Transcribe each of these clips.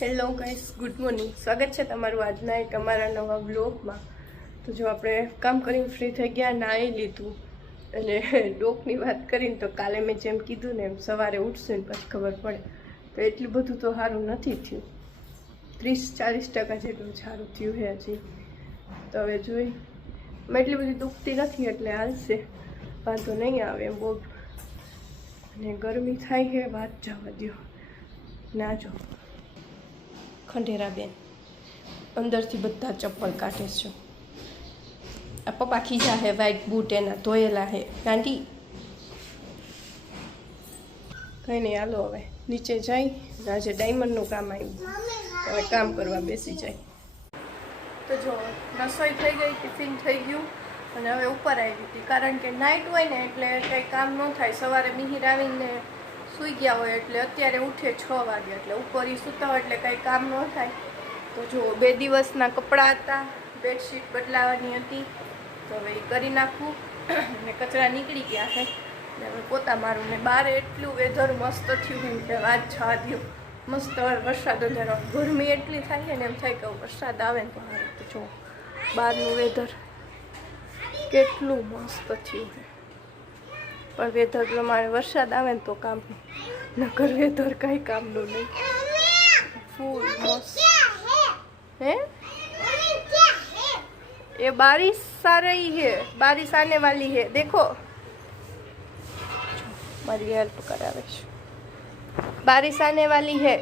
Hello guys, good morning. સ્વાગત છે તમારું આજના એક અમારા નવા બ્લોગમાં. તો જો આપણે કામ કરીને ફ્રી થઈ ગયા, નાહી લીધું અને ડોકની વાત કરીને તો કાલે મેં જેમ કીધું ને એમ સવારે ઉઠશું ને પછી ખબર પડે તો એટલું બધું તો સારું નથી થયું. 30-40% જેટલું સારું થયું છે હજી. તો હવે જોઈ મેં એટલી બધી દુખતી નથી એટલે હાલશે, વાંધો નહીં આવે એમ. બહુ અને ગરમી થાય છે, વાત જવા દો. ના જો ખંડેરાબેન અંદરથી બધા ચપ્પલ કાઢે છે. આ પપ્પા ખીજા હે, વ્હાઈટ બૂટ એના ધોયેલા હે. ગાંધી કંઈ નહીં, હાલો હવે નીચે જાય. આજે ડાયમંડનું કામ આવ્યું, હવે કામ કરવા બેસી જાય. તો જો રસોઈ થઈ ગઈ, ટિફિન થઈ ગયું અને હવે ઉપર આવી હતી. કારણ કે નાઇટ હોય ને એટલે કંઈ કામ ન થાય. સવારે મિહિર આવીને સૂઈ ગયા હોય એટલે અત્યારે ઉઠે 6 વાગે, એટલે ઉપર એ સૂતા હોય એટલે કંઈ કામ ન થાય. તો જો 2 દિવસના કપડાં હતા, બેડશીટ બદલાવાની હતી તો હવે એ કરી નાખવું અને કચરા નીકળી ગયા છે ને હવે પોતા મારું. ને બહાર એટલું વેધર મસ્ત થયું કે વાત છા દો. મસ્ત વરસાદ અંધારો, ગરમી એટલી થાય છે ને એમ થાય કે વરસાદ આવે ને તો સારું. તો જો બહારનું વેધર કેટલું મસ્ત થયું છે, પણ વેધર પ્રમાણે વરસાદ આવે ને તો કામનું, નકર વેધર કાંઈ કામનું નહીં. ફૂલ મસ્ત है ये बारिश आ रही है, बारिश आने वाली है. देखो मारी हेल्प करावे છે. बारिश आने वाली है.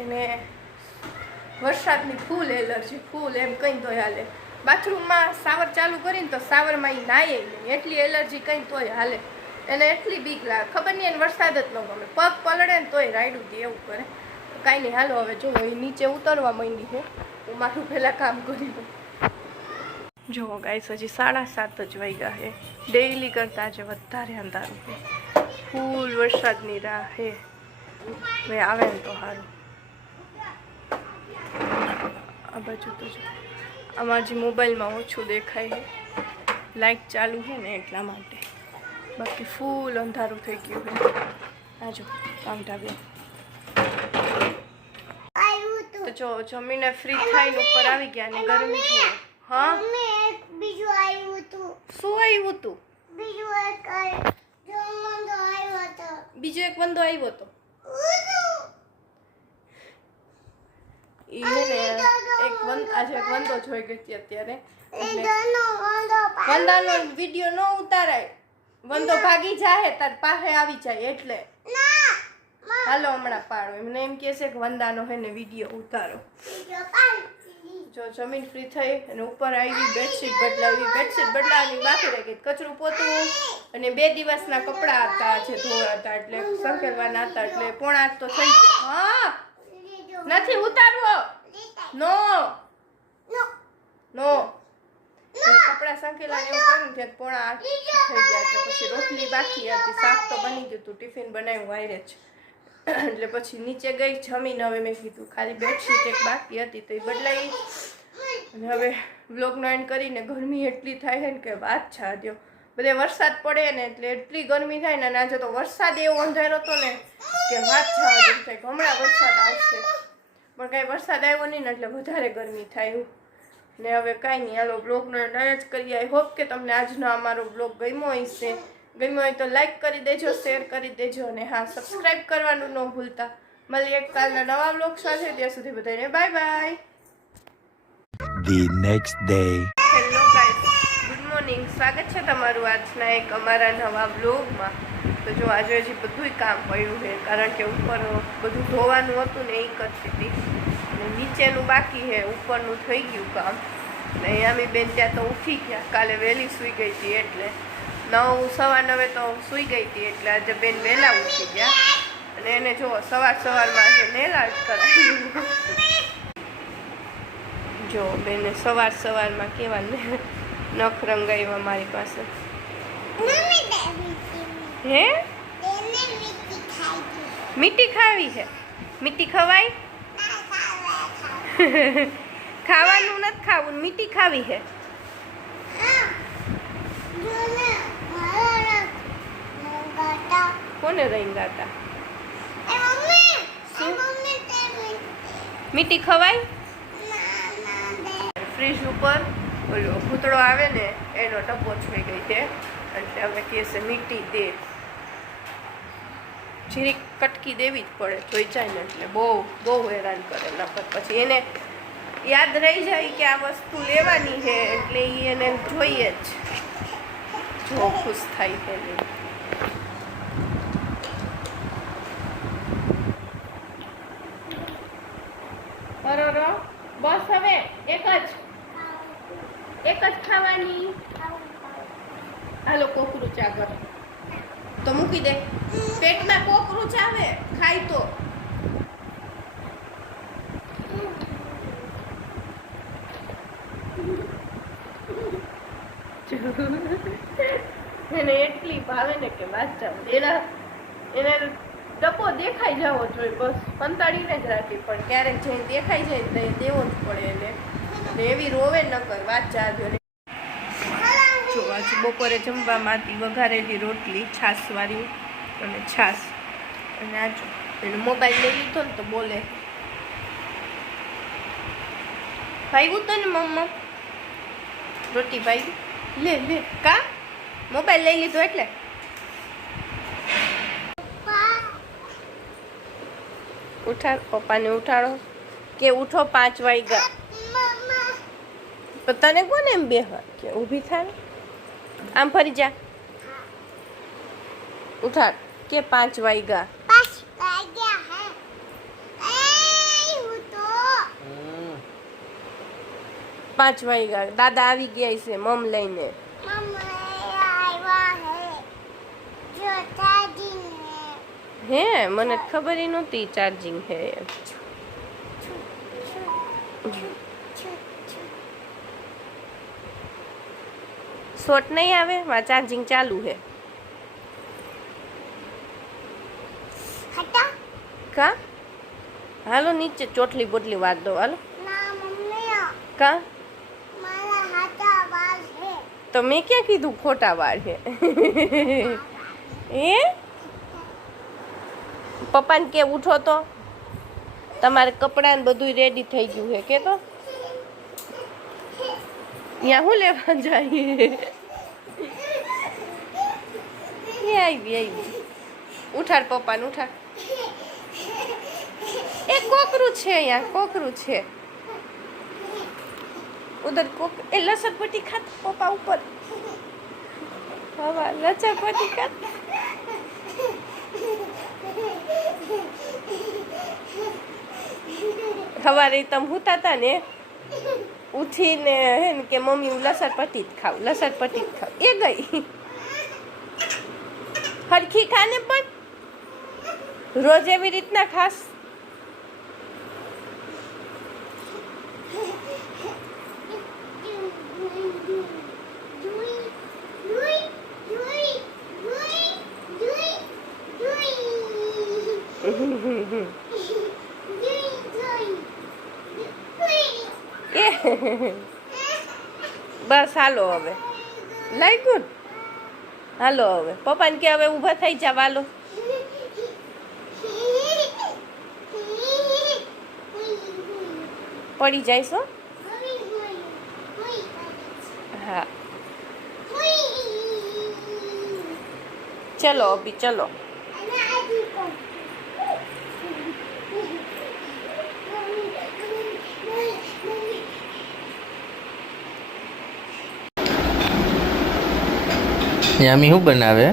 એને વરસાદની ફૂલ એલર્જી, ફૂલ એમ કંઈ તોય હાલે. બાથરૂમમાં શાવર ચાલુ કરીને તો શાવરમાં એ નાય નહીં, એટલી એલર્જી કંઈ તોય હાલે. એને એટલી બીક લાગે, ખબર નહીં એને વરસાદ જ ન ગમે. પગ પલળે ને તોય રાયડું દે, એવું કરે. કાંઈ નહીં, હાલો હવે જો એ નીચે ઉતરવા માંડી છે. હું મારું પહેલાં કામ કરી દઉં. જુઓ ગાઈસ, હજી 7:30 જ વાગ્યા છે. ડેઈલી કરતાં આજે વધારે અંધારું છે. ફૂલ વરસાદની રાહ છે. હવે આવે ને તો સારું. આ બાજુ તો જો આમાં હજી મોબાઈલમાં ઓછું દેખાય છે, લાઇટ ચાલુ છે ને એટલા માટે. બાકી ફૂલ અંધારું થઈ ગયું છે. આ જો કામઢાબેન તો જો જમીને ફ્રી થઈને ઉપર આવી ગયા ને ગરમી જુઓ. હા બીજું આવ્યું હતું. શું આવ્યું હતું? બીજો એક બંદો આવ્યો હતો. બીજો એક બંદો આવ્યો હતો. ઈ હે ને આજે એક બંદો જોઈ ગઈ હતી અત્યારે. બંદાનો વિડીયો ન ઉતારાય, બંદો ભાગી જાય તાર પાસે આવી જાય એટલે. હાલો હમણાં પાડો. એમને એમ કહે છે કે વંદાનો હે ને વિડીયો ઉતારો. જો જમીન ફ્રી થઈ અને ઉપર આવી, બેડશીટ બદલાવી. બેડશીટ બદલાવાની બાકી રહી ગઈ, કચરું પોતું અને 2 દિવસના કપડાં હતા જે ધોવા હતા એટલે સંકેલવાના હતા એટલે 7:30 તો થઈ ગયા. હા નથી ઉતારવો, નો નો કપડાં સંકેલાને એવું કર્યું ત્યાં 7:30 થઈ ગયા. એટલે પછી રોટલી બાકી હતી, શાક તો બની ગયું હતું, ટિફિન બનાવ્યું વાયરે જ. એટલે પછી નીચે ગઈ જમીને હવે મેં કીધું ખાલી બેડશીટ એક બાકી હતી તો એ બદલાવી અને હવે વ્લોગનો એન્ડ કરીને. ગરમી એટલી થાય છે ને કે વાત છા દો. બધે વરસાદ પડે ને એટલે એટલી ગરમી થાય ને. આજે તો વરસાદ એવો અંધારો હતો ને કે વાત છા દો થાય કે હમણાં વરસાદ આવશે, પણ કાંઈ વરસાદ આવ્યો નહીં ને એટલે વધારે ગરમી થાય. ને હવે કાંઈ નહીં, હાલો બ્લોગનો એન્ડ જ કરીએ. આઈ હોપ કે તમને આજનો અમારો બ્લોગ ગમ્યો હશે. ગમ્યો હોય તો લાઈક કરી દેજો, શેર કરી દેજો અને હા સબસ્ક્રાઈબ કરવાનું ન ભૂલતા. મળીએ એક કાલના નવા બ્લોગ સાથે. ત્યાં સુધી બધાને bye bye. The next day. Hello guys, good morning. સ્વાગત છે તમારું આજના એક અમારા નવા બ્લોગમાં. તો જો આજે હજી બધું કામ પડ્યું છે કારણ કે ઉપર બધું ધોવાનું હતું ને એ કરતી હતી અને નીચેનું બાકી છે, ઉપરનું થઈ ગયું કામ. ને યામી બેન ત્યાં તો ઉઠી ગયા, કાલે વહેલી સૂઈ ગઈ હતી એટલે 9:15 તો સૂઈ ગઈ હતી એટલે આજે બેન વહેલા ઉઠી ગયા અને એને જો સવારમાં આજે નેલ આર્ટ કરાવ્યું. જો બેને સવારમાં કેવા નખ રંગાવ્યા મારી પાસે. હે મીઠી ખાવી છે? મીઠી ખવાય? ખાવાનું નથી ખાવું, મીઠી ખાવી છે. કોને રંગાતા? મીઠી ખવાય? ફ્રીજ ઉપર ઓલો ભૂતળો આવે ને એનો ડબ્બો થઈ ગઈ છે એટલે હવે કહે છે મીઠી દે. જીરીક કટકી દેવી જ પડે, જોઈ જાય ને એટલે બહુ બહુ હેરાન કરે. નકર પછી એને યાદ રહી જાય કે આ વસ્તુ લેવાની છે એટલે એને જોઈએ જ, જો ખુશ થાય છે નહીં. બરોબર, બસ હવે એક જ ખાવાની. હાલો કોકરું ચા કર તો મૂકી દે. પેટમાં કોકરું ચાવે ખાય તો. એને એટલી ભાવે ને કે વાત ચાવ. એને ડબ્બો દેખાઈ જવો જોઈએ, બસ કંટાળીને જ રાખી. પણ ક્યારેક જઈને દેખાઈ જાય ને દેવો જ પડે એને. ને એવી રોવે ન કર વાત ચાવ્યો. જો આજ બપોરે જમવામાં હતી વઘારેલી રોટલી છાશવાળી અને છાશ. અને આ જો એને મોબાઈલ લઈ લીધો ને તો બોલે ભાઈ તો ને મમ્મા રોટી ભાઈ લે લે કા મોબાઈલ લઈ લીધો એટલે. ઉઠાડ પપ્પાને ઉઠાડો કે ઉઠો 5 વાગ્યા. તને કોને એમ બેહવા કે ઊભી થાય? આમ ફરી જા. ઉઠાડ કે 5 વાગ્યા. 5 વાગ્યા. દાદા આવી ગયા છે મમ લઈને. હે મને ખબર ય નહોતી ચાર્જિંગ હે. શોર્ટ નહીં આવે, ચાર્જિંગ ચાલુ હે. કા હાલો નીચે ચોટલી બોટલી વાત દો. હાલો કા તો મેં ક્યાં કીધું ખોટા વાળ છે? એ પપ્પાને કે ઉઠો તો, તમારે કપડાં બધું રેડી થઈ ગયું છે કે તો ત્યાં શું લેવા જાય? આવી ઉઠાડ પપ્પાને ઉઠાડ. એ કોકરું છે, અહીંયા કોકરું છે. ઉધર કોક એ લસણપટ્ટી ખાત પપ્પા ઉપર. હવા લસણપટ્ટી ખાત. સવારે તમે હુતા હતા ને ઉઠીને હે ને કે મમ્મી હું લસણપટ્ટી જ ખાઉં, લસણપટ્ટી જ ખાઉં. એ ગઈ હરખી ખાને પણ રોજ એવી રીતના ખાસ. બસ હાલો હવે લાગ્યું ને. હાલો હવે પપ્પાને કે હવે ઊભા થઈ જાવ. હાલો પડી જઈશ હો. હા ચલો અભી ચલો. યામી શું બનાવે?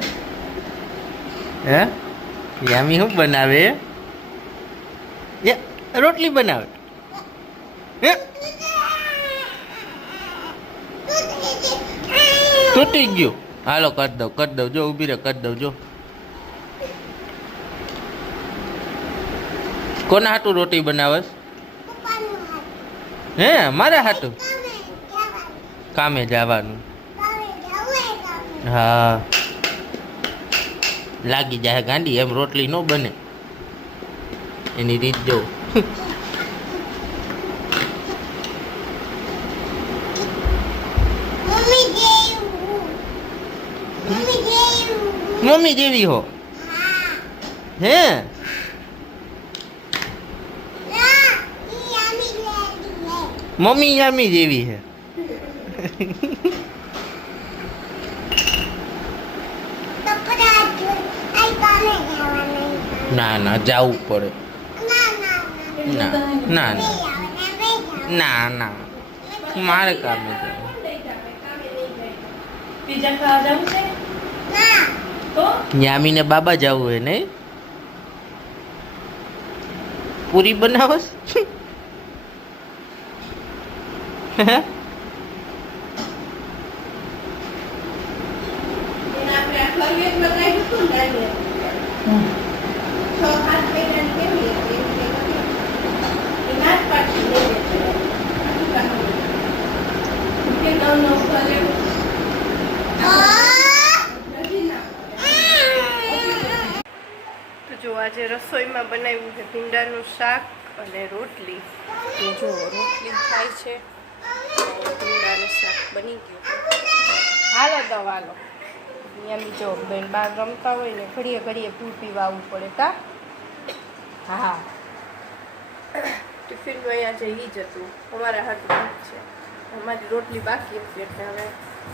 હે યામી શું બનાવે? રોટલી બનાવે. તૂટી ગયું. હાલો કરી દઉં જો ઊભી રહે કરી દઉં જો. કોના હાટું રોટી બનાવસ? હે મારા હાટું કામે જવાનું. હા લાગી જાય ગાંડી, એમ રોટલી ન બને. એની રીત જો. મમ્મી જેવી હો. હે મમ્મી યામી જેવી છે. ના ના જાવું પડે. ના ના ના ના મારે કામે જવું. પીઝા ખાવા જવું છે તો યામીને બાબા જવું હે નહીં? પૂરી બનાવસ? તો જો આજે રસોઈમાં બનાવ્યું છે ભીંડાનું શાક અને રોટલી. તો જો રોટલી થાય છે, ભીંડાનું શાક બની ગયું. હાલો દવા લો. અહીંયા જો બેન બહાર રમતા હોય ને ઘડીએ ઘડીએ પૂર પીવા આવવું પડે કા. હા ટિફિનનું અહીંયા જે ઈ જ હતું અમારા હાથ છે. અમારી રોટલી બાકી હતી એટલે હવે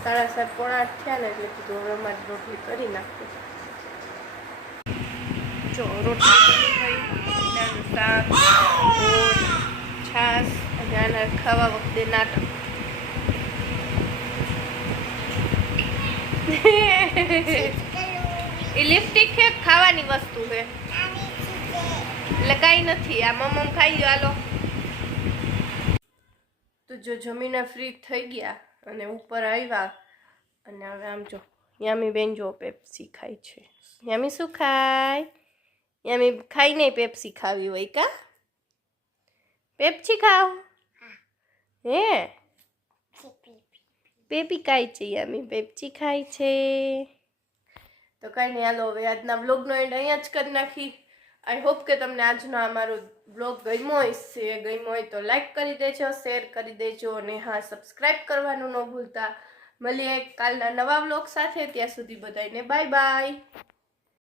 7:30 પોણા 8 થયા ને એટલે કીધું હવે અમારી રોટલી કરી નાખું. જો રોટલી બની ગઈ, ભીંડાનું શાક, ગોળ, છાશ અને આના ખાવા વખતે નાટક. એ લિપસ્ટિક છે ખાવાની વસ્તુ છે એટલે કાંઈ નથી. આ મમ્મ ખાઈ લો હાલો. તો જો જમીને ફ્રી થઈ ગયા અને ઉપર આવ્યા અને હવે આમ જો યામી બેન જો પેપ્સી ખાય છે. યામી શું ખાય? યામી ખાઈ નહીં પેપ્સી ખાવી હોય કા? પેપ્સી ખાવ હે? પેપી ખાય છે યામી, પેપ્સી ખાય છે. તો કાંઈ નહીં હાલો હવે આજના વ્લોગનો એન્ડ અહીંયા જ કરી નાખી. આઈ હોપ કે તમને આજનો અમારો વ્લોગ ગમ્યો હોય તો લાઈક કરી દેજો, શેર કરી દેજો અને હા સબસ્ક્રાઈબ કરવાનું ન ભૂલતા. મળીએ કાલના નવા વ્લોગ સાથે. ત્યાં સુધી બધાને બાય બાય.